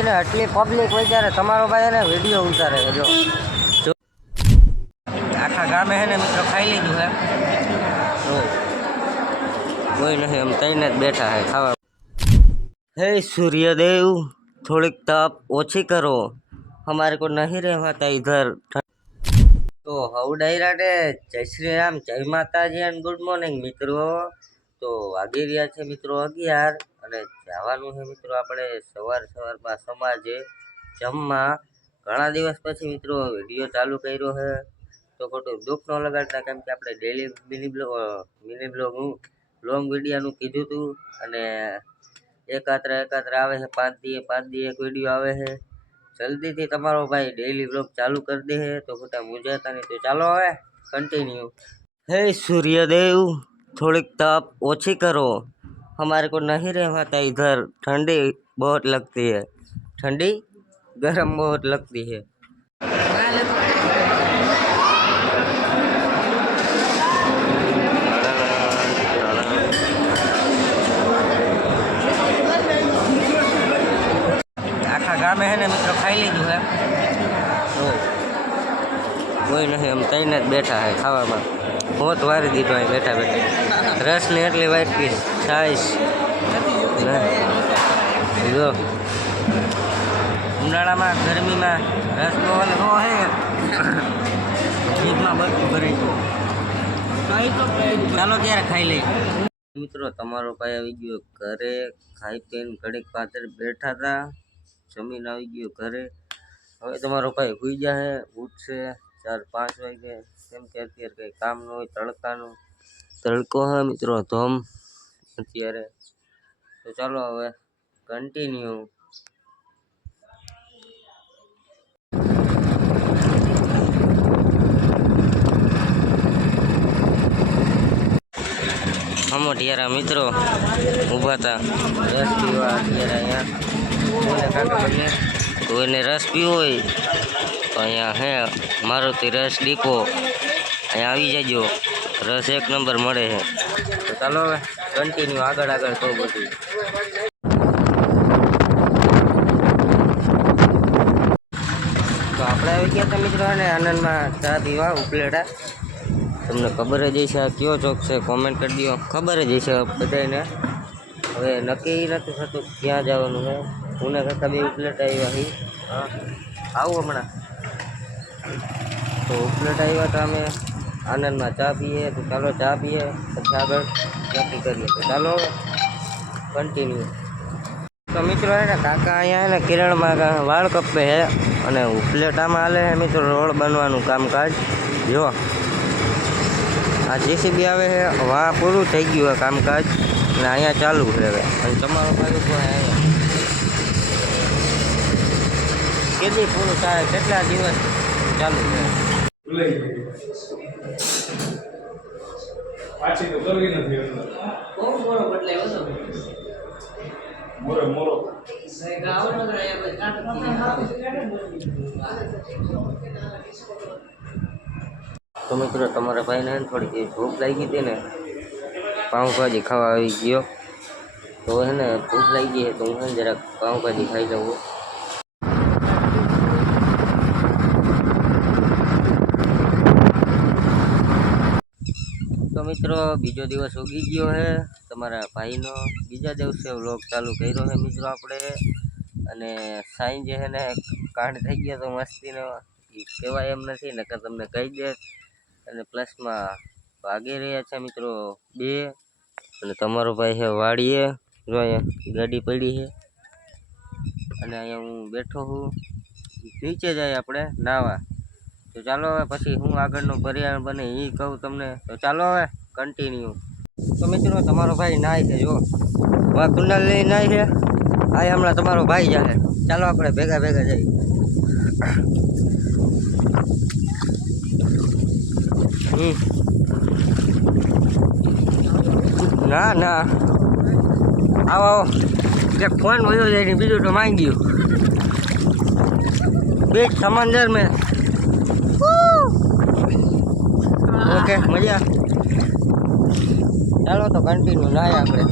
ભાઈ ને આટલી પબ્લિક હોય ત્યારે તમારો ભાઈ ને વિડીયો ઉતારે છે જો આખા ગામે હે ને મિત્રો ખાઈ લીધું હે તો કોઈ નહીં એમ તઈને જ બેઠા હે ખાવા હે सूर्यदेव थोड़ी ताप ओछी करो हमारे को नहीं रहता इधर तो हवडायरा ने जय श्री राम जय माताजी एंड गुड मॉर्निंग મિત્રો તો વાગી રહ્યા છે મિત્રો 11 અને જવાનું છે મિત્રો આપણે સવારમાં સમાજે જમવા ઘણા દિવસ પછી મિત્રો વિડીયો ચાલુ કર્યો છે તો ખોટું દુઃખ ન લગાડતા કેમ કે આપણે ડેલી મિની બ્લોગ લોંગ વિડીયોનું કીધું હતું અને એકાત્ર આવે છે 5 દી એક વિડીયો આવે છે જલ્દીથી તમારો ભાઈ ડેલી બ્લોગ ચાલુ કરી દે છે તો ખોટા મુંજાતા નહીં તો ચાલો હવે कंटिन्यू हे सूर्यदेव थोड़ी ताप ओछी करो हमारे को नहीं रहता इधर ठंडी बहुत लगती है ठंडी गर्म बहुत लगती है आखा गामे है ने मित्रों खाई लीधु है तो कोई नहीं हम तઈને જ બેઠા હે ખાવામાં હોત વારી દીધો અહીં બેઠા રસ ને એટલી વાઈટ પીસ છાઈશ જો ઉનાળામાં ગરમીમાં રસ બહુ હે દૂધમાં બધું ભરાઈ ગયું ચાલો ત્યારે ખાઈ લઈ મિત્રો તમારો ભાઈ આવી ગયો ઘરે ખાઈ પીને ઘડીક પાછળ બેઠા હતા જમીન આવી ગયો ઘરે હવે તમારો ભાઈ સુઈ જાય ઉઠશે 4-5 વાગે કેમ કે અત્યારે કંઈ કામ ન હોય તડકો હે મિત્રો ધોમ અત્યારે તો ચાલો હવે કન્ટિન્યુ મોટિયારા મિત્રો ઊભા હતા રસ પીવા અત્યારે અહીંયા કોઈને રસ પીવો હોય તો અહીંયા હે મારુતિ રસ ડીપો અહીંયા આવી જજો રસ એક નંબર મળે છે તો ચાલો હવે કન્ટિન્યુ આગળ તો બધું તો આપણે આવી ગયા હતા મિત્રો અને આનંદમાં ચા પીવા ઉપલેટા તમને ખબર જ હશે આ કયો ચોક છે કોમેન્ટ કરી દો ખબર જ હશે બધાને હવે નક્કી નથી થતું ક્યાં જવાનું છે હું ને કાકા બે ઉપલેટા આવ્યા હી હા આવું હમણાં તો ઉપલેટ આવ્યા હતા અમે આનંદમાં ચા પીએ તો ચાલો ચા પીએ પછી આગળ નક્કી કરીએ તો ચાલો કન્ટિન્યુ તો મિત્રો હે ને કાકા અહીંયા હે ને કિરણમાં વાળ કપે છે અને ઉપલેટામાં હાલે છે મિત્રો રોડ બનવાનું કામકાજ જો આ જેસીબી આવે છે વાં પૂરું થઈ ગયું છે કામકાજ અને અહીંયા ચાલુ છે હવે અને તમારો ભાઈ તો અહીંયા કેટલી પૂરું થાય કેટલા દિવસ ચાલુ છે પાછી તો કરવી નથી કોણ મોરો બદલાયો હતો મોરો ગાવનો તો મિત્રો તમારા ભાઈને થોડી ભૂખ લાગી હતી ને પાઉંભાજી ખાવા આવી ગયો તો હે ને ભૂખ લાગી છે તો હું જરાક પાઉંભાજી ખાઈ લઉં તો મિત્રો બીજો દિવસ ઉગી ગયો છે તમારા ભાઈનો બીજા દિવસે વ્લોગ ચાલુ કર્યો છે મિત્રો આપણે અને સાંઈ જે છે ને કાંડ થઈ ગયા તો મસ્તીનો એ કહેવાય એમ નથી નકર તમને કહી દે અને પ્લસમાં ભાગી રહ્યા છે મિત્રો 2 અને તમારો ભાઈ છે વાડીએ જો અહીંયા ગાડી પડી છે અને અહીંયા હું બેઠો છું નીચે જાય આપણે નાવા તો ચાલો હવે પછી હું આગળનું પર્યાવરણ બને એ કહું તમને તો ચાલો હવે કન્ટિન્યુ તો મિત્રો તમારો ભાઈ નાય છે જો વા કુંડલ લઈ નાય છે આ હમણાં તમારો ભાઈ જાય ચાલો આપણે ભેગા જઈએ ના આવો કે ફોન વયો જાય ને બીજું તો માંગ્યું बीच समंदर में ओके मजा चलो तो कंटिन्यू ना આપણે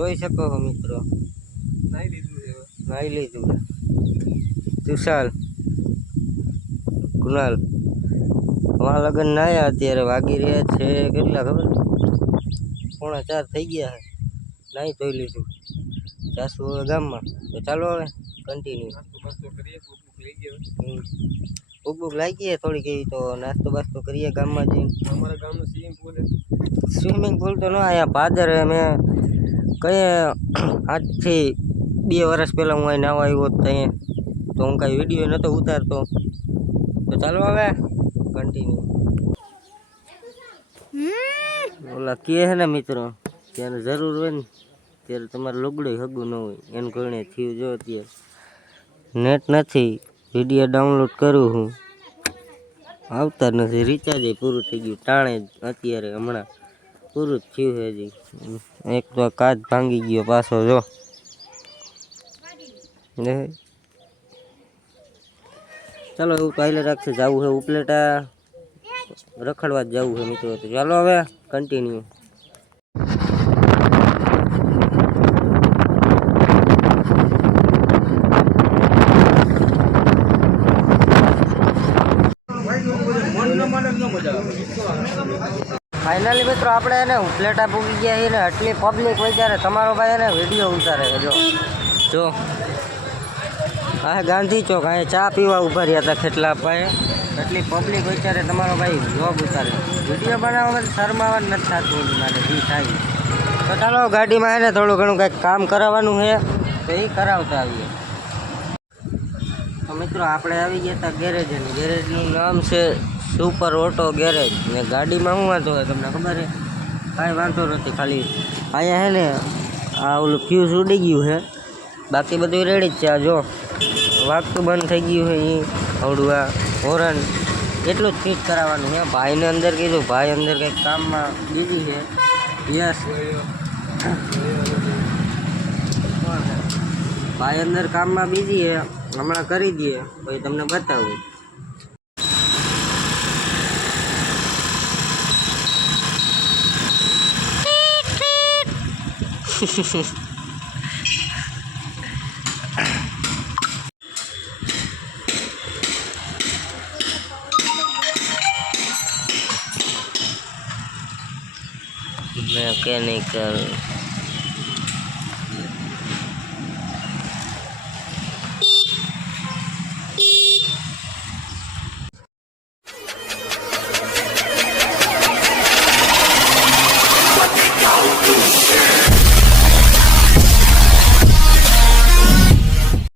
જોઈ શકો છો મિત્રો, નાઈ લીધું. તુષાલ, કુનાલ અમારા લગ્ન નાયા અત્યારે વાગી રહ્યા છે કેટલા ખબર, 3:45 થઈ ગયા છે. નાઈ ધોઈ લીધું, જાસુ હવે ગામમાં. તો ચાલો હવે કન્ટિન્યુ. ભૂખ ભૂખ લાગી છે થોડીક એવી, તો નાસ્તો બાસ્તો કરીએ ગામમાં જઈને. અમારા ગામનું સ્વિમિંગ પુલ તો ન અહીંયા ભાદર મેં કઈ આજથી 2 વર્ષ પહેલાં હું અહીં નાવા આવ્યો ત્યાં, તો હું કાંઈ વિડીયો નહોતો ઉતારતો. તો ચાલો હવે કન્ટિન્યુ. ઓલા કહે છે ને મિત્રો, ત્યારે જરૂર હોય ને ત્યારે તમારે લુગડું હગું ન હોય, એનું કારણે થયું. જો અત્યારે નેટ નથી, વિડીયો ડાઉનલોડ કરું હું, આવતા નથી. રિચાર્જ પૂરું થઈ ગયું ટાણે જ, અત્યારે હમણાં પૂરું જ થયું છે હજી. એક તો કાચ ભાંગી ગયો પાછો. જો ચાલો એવું તો હાલે રાખશે. જવું છે ઉપલેટા, રખડવા જ જવું છે મિત્રો. તો ચાલો હવે કન્ટિન્યુ. ફાઇનલી મિત્રો આપણે એને ઉપલેટા પૂગી ગયા છીએ ને, આટલી પબ્લિક હોય ત્યારે તમારો ભાઈ એને વિડીયો ઉતારે છે. જો હા ગાંધી ચોક, અહીંયા ચા પીવા ઉભા રહ્યા હતા ખેટલા અપાએ. એટલી પબ્લિક હોય ત્યારે તમારો ભાઈ વ્લોગ ઉતારે. વિડીયો બનાવવામાં શરમાવા નથી થતું મારે, બી થાય. તો ચાલો ગાડીમાં એને થોડું ઘણું કંઈક કામ કરાવવાનું છે, તો એ કરાવતા આવીએ. તો મિત્રો આપણે આવી ગયા હતા ગેરેજ, અને ગેરેજનું નામ છે સુપર ઓટો ગેરેજ. ને ગાડીમાં શું વાંધો હોય તમને ખબર છે? કાંઈ વાંધો નથી, ખાલી અહીંયા છે ને આ ઓલું ફ્યુઝ ઉડી ગયું છે, બાકી બધું રેડી જ છે. આ જો વાગતું બંધ થઈ ગયું છે, એ હવડું હોરન એટલું જ ફિટ કરાવવાનું છે. ભાઈને અંદર કીધું, ભાઈ અંદર કંઈક કામમાં બીજી છે. યસ, ભાઈ અંદર કામમાં બીજી છે, હમણાં કરી દઈએ પછી તમને બતાવું. મેકેનિકલ